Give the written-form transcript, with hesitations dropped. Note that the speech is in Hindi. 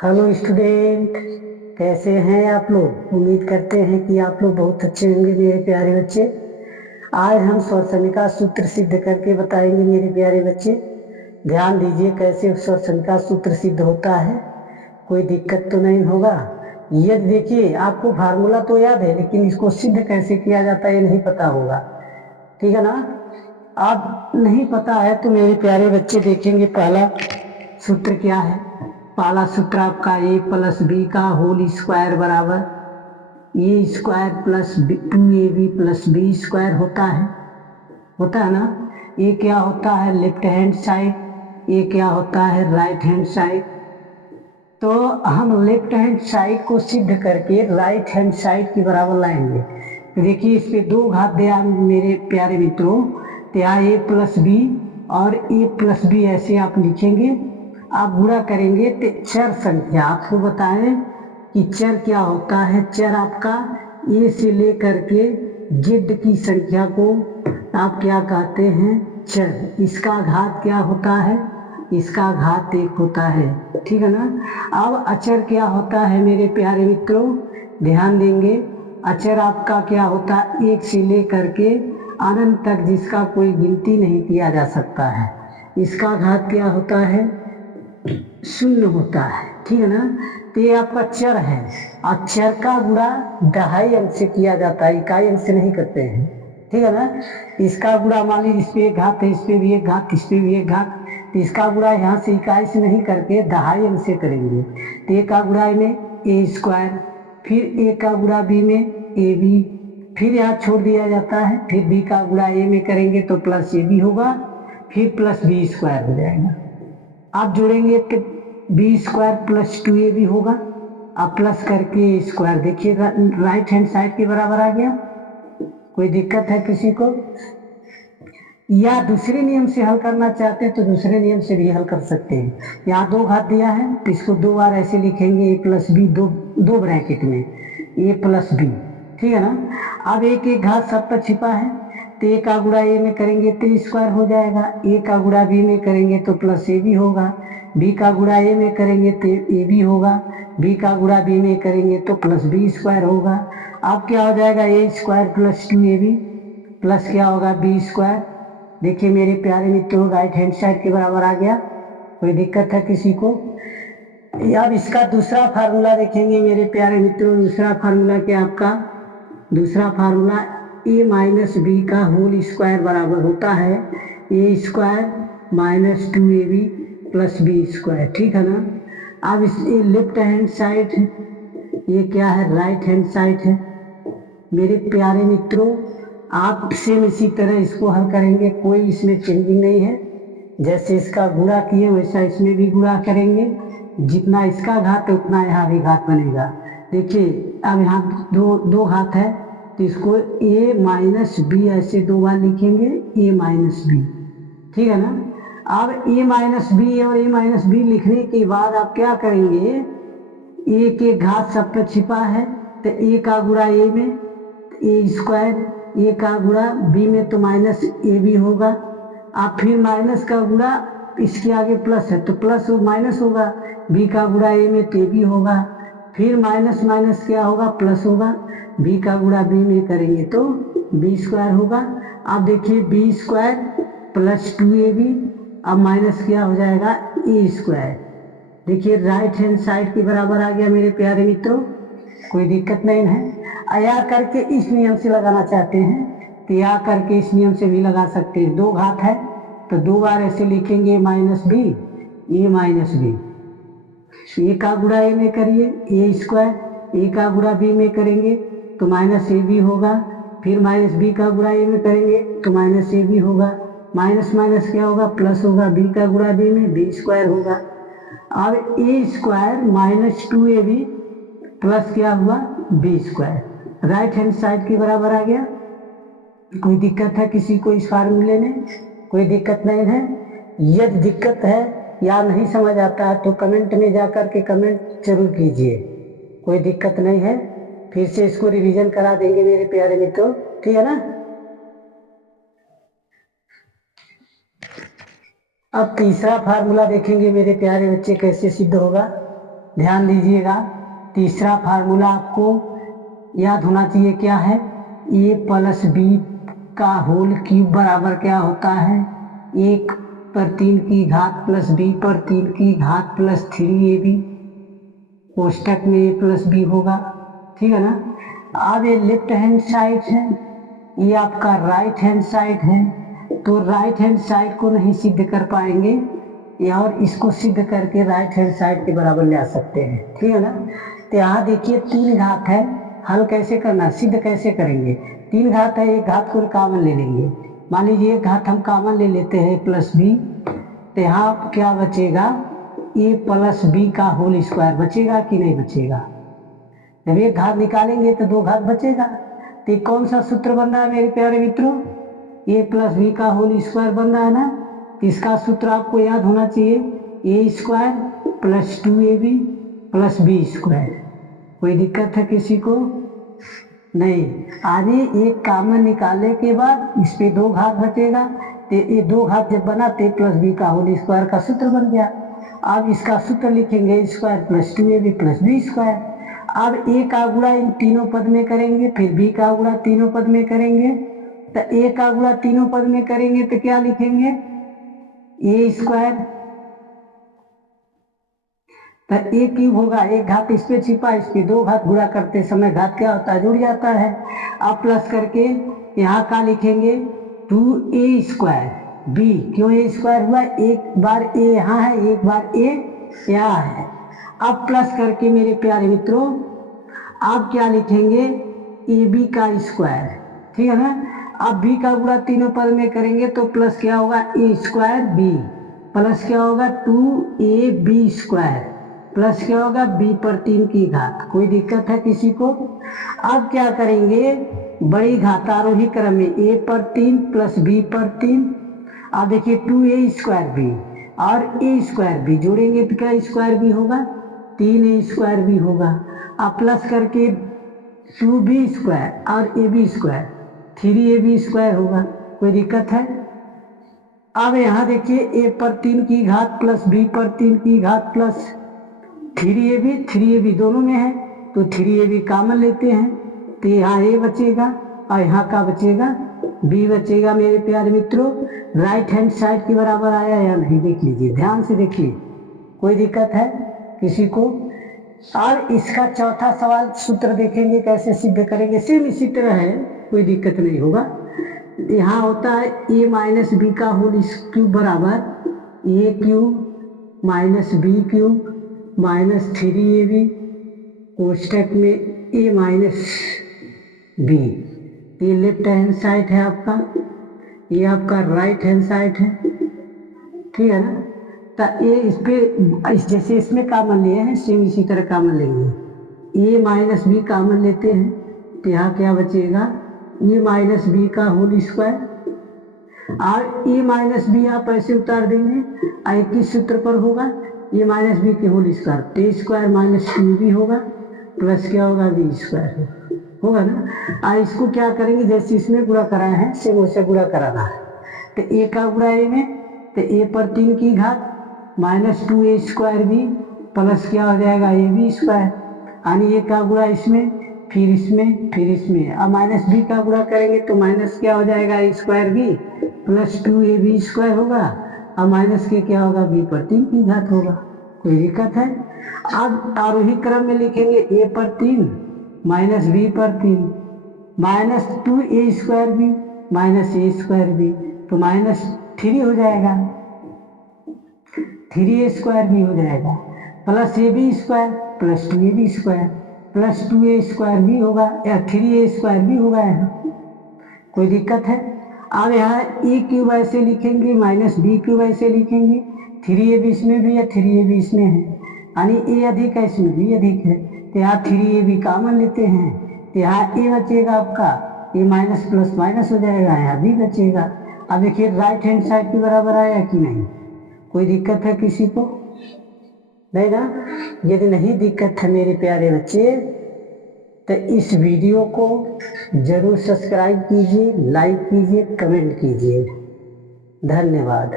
हेलो स्टूडेंट, कैसे हैं आप लोग। उम्मीद करते हैं कि आप लोग बहुत अच्छे होंगे मेरे प्यारे बच्चे। आज हम स्वरसनिका सूत्र सिद्ध करके बताएंगे मेरे प्यारे बच्चे। ध्यान दीजिए कैसे स्वरसनिका सूत्र सिद्ध होता है, कोई दिक्कत तो नहीं होगा। ये देखिए, आपको फार्मूला तो याद है लेकिन इसको सिद्ध कैसे किया जाता है ये नहीं पता होगा, ठीक है ना। आप नहीं पता है तो मेरे प्यारे बच्चे देखेंगे पहला सूत्र क्या है। पहला सूत्र आपका a प्लस बी का होल स्क्वायर बराबर A square plus 2ab plus B square होता है ना। ये क्या होता है लेफ्ट हैंड साइड, ये क्या होता है राइट हैंड साइड। तो हम लेफ्ट हैंड साइड को सिद्ध करके राइट हैंड साइड के बराबर लाएंगे। तो देखिए इस पे दो घात दिया मेरे प्यारे मित्रों, तो यहाँ a प्लस बी और a प्लस बी ऐसे आप लिखेंगे। आप गुणा करेंगे तो चर संख्या आपको बताएं कि चर क्या होता है। चर आपका a से लेकर के z की संख्या को आप क्या कहते हैं, चर। इसका घात क्या होता है, इसका घात 1 होता है, ठीक है ना। अब अचर क्या होता है मेरे प्यारे मित्रों, ध्यान देंगे। अचर आपका क्या होता है 1 से लेकर के अनंत तक जिसका कोई गिनती नहीं किया जा सकता है, इसका घात क्या होता है 0 होता है, ठीक है ना। तो ये आपका चर है और चर का गुणा दहाई अंक से किया जाता है, इकाई अंक से नहीं करते हैं, ठीक है ना। इसका गुणा मान लीजिए इस पे एक घात है, इस पे भी एक घात, इस पे भी एक घात, तो इसका गुणा यहाँ से इकाई से नहीं करके दहाई अंक से करेंगे। तो ए का गुणा में ए स्क्वायर, फिर ए का गुणा बी में ए बी, फिर यहाँ छोड़ दिया जाता है, फिर बी का गुणा ए में करेंगे तो प्लस ए बी होगा, फिर प्लस बी स्क्वायर हो जाएगा। आप जोड़ेंगे तो बी स्क्वायर प्लस 2ab होगा। आप प्लस करके स्क्वायर देखिए राइट हैंड साइड के बराबर आ गया। कोई दिक्कत है किसी को, या दूसरे नियम से हल करना चाहते हैं तो दूसरे नियम से भी हल कर सकते हैं। यहाँ दो घात दिया है तो इसको दो बार ऐसे लिखेंगे, ए प्लस बी, दो ब्रैकेट में ए प्लस बी, ठीक है ना। अब एक एक घात सब पर छिपा है, तो ए का गुणा ए में करेंगे तो स्क्वायर हो जाएगा, ए का गुणा बी में करेंगे तो प्लस ए बी होगा, बी का गुणा ए में करेंगे तो ए बी होगा, बी का गुणा बी में करेंगे तो प्लस बी स्क्वायर होगा। अब क्या हो जाएगा ए स्क्वायर प्लस 2ab प्लस क्या होगा बी स्क्वायर। देखिए मेरे प्यारे मित्रों राइट हैंड साइड के बराबर आ गया। कोई दिक्कत है किसी को। अब इसका दूसरा फार्मूला देखेंगे मेरे प्यारे मित्रों। दूसरा फार्मूला क्या आपका, दूसरा फार्मूला a माइनस बी का होल स्क्वायर बराबर होता है A square minus 2ab plus B square, ठीक है ना। अब इस लेफ्ट हैंड साइड है, ये क्या है राइट हैंड साइड है। मेरे प्यारे मित्रों आप सेम इसी तरह इसको हल करेंगे, कोई इसमें चेंजिंग नहीं है। जैसे इसका गुणा किए वैसा इसमें भी गुणा करेंगे, जितना इसका घात है उतना यहाँ भी घात बनेगा। देखिए अब यहाँ दो घात है तो इसको a माइनस बी ऐसे दो बार लिखेंगे, a माइनस बी, ठीक है ना। अब a माइनस बी और a माइनस बी लिखने के बाद आप क्या करेंगे, a के घात सब पर छिपा है तो a का गुणा a में ए स्क्वायर, ए का गुणा बी में तो माइनस ए बी होगा। आप फिर माइनस का गुणा इसके आगे प्लस है तो प्लस हो माइनस होगा, बी का गुणा ए में तो ए बी होगा, फिर माइनस माइनस क्या होगा प्लस होगा, बी का गुणा बी में करेंगे तो बी स्क्वायर होगा। अब देखिए बी स्क्वायर प्लस 2ab, अब माइनस क्या हो जाएगा ए स्क्वायर। देखिए राइट हैंड साइड के बराबर आ गया मेरे प्यारे मित्रों, कोई दिक्कत नहीं है। या करके इस नियम से लगाना चाहते हैं तो या करके इस नियम से भी लगा सकते हैं। दो घात है तो दो बार ऐसे लिखेंगे माइनस बी, ए माइनस बी, ए का गुणा ए में करिए ए स्क्वायर, ए का गुणा बी में करेंगे तो माइनस ए बी होगा, फिर माइनस बी का गुणा ए में करेंगे तो माइनस ए बी होगा, माइनस माइनस क्या होगा प्लस होगा, बी का गुणा बी में बी स्क्वायर होगा। अब ए स्क्वायर माइनस 2ab प्लस क्या हुआ b square, right hand side के बराबर आ गया। कोई दिक्कत है किसी को इस फार्मूले में, कोई दिक्कत नहीं है। यदि दिक्कत है या नहीं समझ आता है तो कमेंट में जाकर के कमेंट जरूर कीजिए, कोई दिक्कत नहीं है। फिर से इसको रिवीजन करा देंगे मेरे प्यारे मित्रों, ठीक है ना। अब तीसरा फार्मूला देखेंगे मेरे प्यारे बच्चे कैसे सिद्ध होगा। ध्यान दीजिएगा। तीसरा फार्मूला आपको याद होना चाहिए, क्या है? a प्लस बी का होल क्यूब बराबर क्या होता है? 1/3 प्लस b पर 3 की घात प्लस 3ab, कोष्टक में a प्लस बी होगा, ठीक है ना। अब ये लेफ्ट हैंड साइड है, ये आपका राइट हैंड साइड है, तो राइट हैंड साइड को नहीं सिद्ध कर पाएंगे और इसको सिद्ध करके राइट हैंड साइड के बराबर ले आ सकते हैं, ठीक है ना। तो यहाँ देखिए 3 घात है, हल कैसे करना, सिद्ध कैसे करेंगे? 3 घात है, एक घात को कॉमन ले लेंगे। मान लीजिए एक घात हम कॉमन ले लेते हैं प्लस बी, तो यहाँ क्या बचेगा? a प्लस बी का होल स्क्वायर बचेगा कि नहीं बचेगा? जब एक घात निकालेंगे तो 2 घात बचेगा। तो कौन सा सूत्र बन रहा है मेरे प्यारे मित्रों? a प्लस बी का होल स्क्वायर बन रहा है ना। इसका सूत्र आपको याद होना चाहिए, a square plus 2ab plus B square. कोई दिक्कत है किसी को? नहीं। आगे एक कॉमन निकालने के बाद इस पे 2 घात बचेगा, तो ये 2 घात जब बना तो प्लस बी का होल स्क्वायर का सूत्र बन गया। अब इसका सूत्र लिखेंगे square plus 2ab plus B square. अब a का गुणा इन तीनों पद में करेंगे, फिर b का गुणा तीनों पद में करेंगे, तो a का गुणा तीनों पद में करेंगे तो क्या लिखेंगे? a स्क्वायर, तो a क्यूब होगा, एक घात इस पे छिपा, इस पे 2 घात गुणा करते समय घात क्या होता है? जुड़ जाता है। अब प्लस करके यहाँ का लिखेंगे 2a स्क्वायर b, क्यों a स्क्वायर हुआ? एक बार a यहाँ है, एक बार a यहाँ है। अब प्लस करके मेरे प्यारे मित्रों आप क्या लिखेंगे? ab का स्क्वायर, ठीक है ना। अब b का गुणा तीनों पद में करेंगे तो प्लस क्या होगा? a स्क्वायर b प्लस क्या होगा? 2ab स्क्वायर प्लस क्या होगा? b पर 3 की घात। कोई दिक्कत है किसी को? अब क्या करेंगे? बड़ी घात आरोही क्रम में a पर 3 प्लस b पर 3। अब देखिए 2a स्क्वायर b और a स्क्वायर b जोड़ेंगे तो क्या स्क्वायर b होगा? 3a स्क्वायर b होगा। अब प्लस करके 2b स्क्वायर और ab स्क्वायर 3ab स्क्वायर होगा। कोई दिक्कत है? अब यहाँ देखिए a पर 3 की घात प्लस b पर 3 की घात प्लस 3ab दोनों में है, तो 3ab कॉमन लेते हैं, तो यहाँ a बचेगा और यहाँ का बचेगा b बचेगा। मेरे प्यारे मित्रों राइट हैंड साइड के बराबर आया या नहीं देख लीजिए, ध्यान से देखिए। कोई दिक्कत है किसी को? और इसका चौथा सवाल सूत्र देखेंगे कैसे सिद्ध करेंगे, सेम इसी तरह है, कोई दिक्कत नहीं होगा। यहाँ होता है a माइनस बी का होल क्यूब बराबर a cube minus b cube minus 3ab कोष्टक में a माइनस बी। ये लेफ्ट हैंड साइड है आपका, ये आपका राइट हैंड साइड है, ठीक है ना। तो ये इस पे जैसे इसमें कॉमन लिए हैं सेम इसी तरह कॉमन लेंगे। a माइनस बी कॉमन लेते हैं तो यहाँ क्या बचेगा? a माइनस बी का होल स्क्वायर और a माइनस बी आप ऐसे उतार देंगे और किस सूत्र पर होगा? a माइनस बी के होल स्क्वायर, तो स्क्वायर माइनस 2b होगा प्लस क्या होगा? b स्क्वायर होगा ना। और इसको क्या करेंगे? जैसे इसमें गुणा कराए हैं सेम वैसे गुणा कराना है। तो a का गुणा a में, तो a पर 3 की घात minus 2a square b plus क्या हो जाएगा? ab स्क्वायर, यानी a का गुणा इसमें फिर इसमें फिर इसमें। अब माइनस b का गुणा करेंगे तो माइनस क्या हो जाएगा? a square b plus 2ab square होगा और माइनस के क्या होगा? b पर 3 की घात होगा। कोई दिक्कत है? अब आरोही क्रम में लिखेंगे a पर 3 माइनस b पर 3 minus 2a square b minus a square b, तो माइनस 3 हो जाएगा, 3a स्क्वायर भी हो जाएगा plus ab square plus 2ab square plus 2a square भी होगा या 3a स्क्वायर भी होगा यहाँ। कोई दिक्कत है? अब यहाँ a क्यूब ऐसे लिखेंगे माइनस b क्यूब ऐसे लिखेंगे, 3ab इसमें भी है 3ab इसमें है, यानी a अधिक है इसमें b अधिक है, तो यहाँ 3ab कॉमन लेते हैं, तो यहाँ a बचेगा आपका, a माइनस प्लस माइनस हो जाएगा, यहाँ b बचेगा। अब देखिए राइट हैंड साइड के बराबर आया कि नहीं? कोई दिक्कत है किसी को? नहीं ना। यदि नहीं दिक्कत है मेरे प्यारे बच्चे तो इस वीडियो को जरूर सब्सक्राइब कीजिए, लाइक कीजिए, कमेंट कीजिए। धन्यवाद।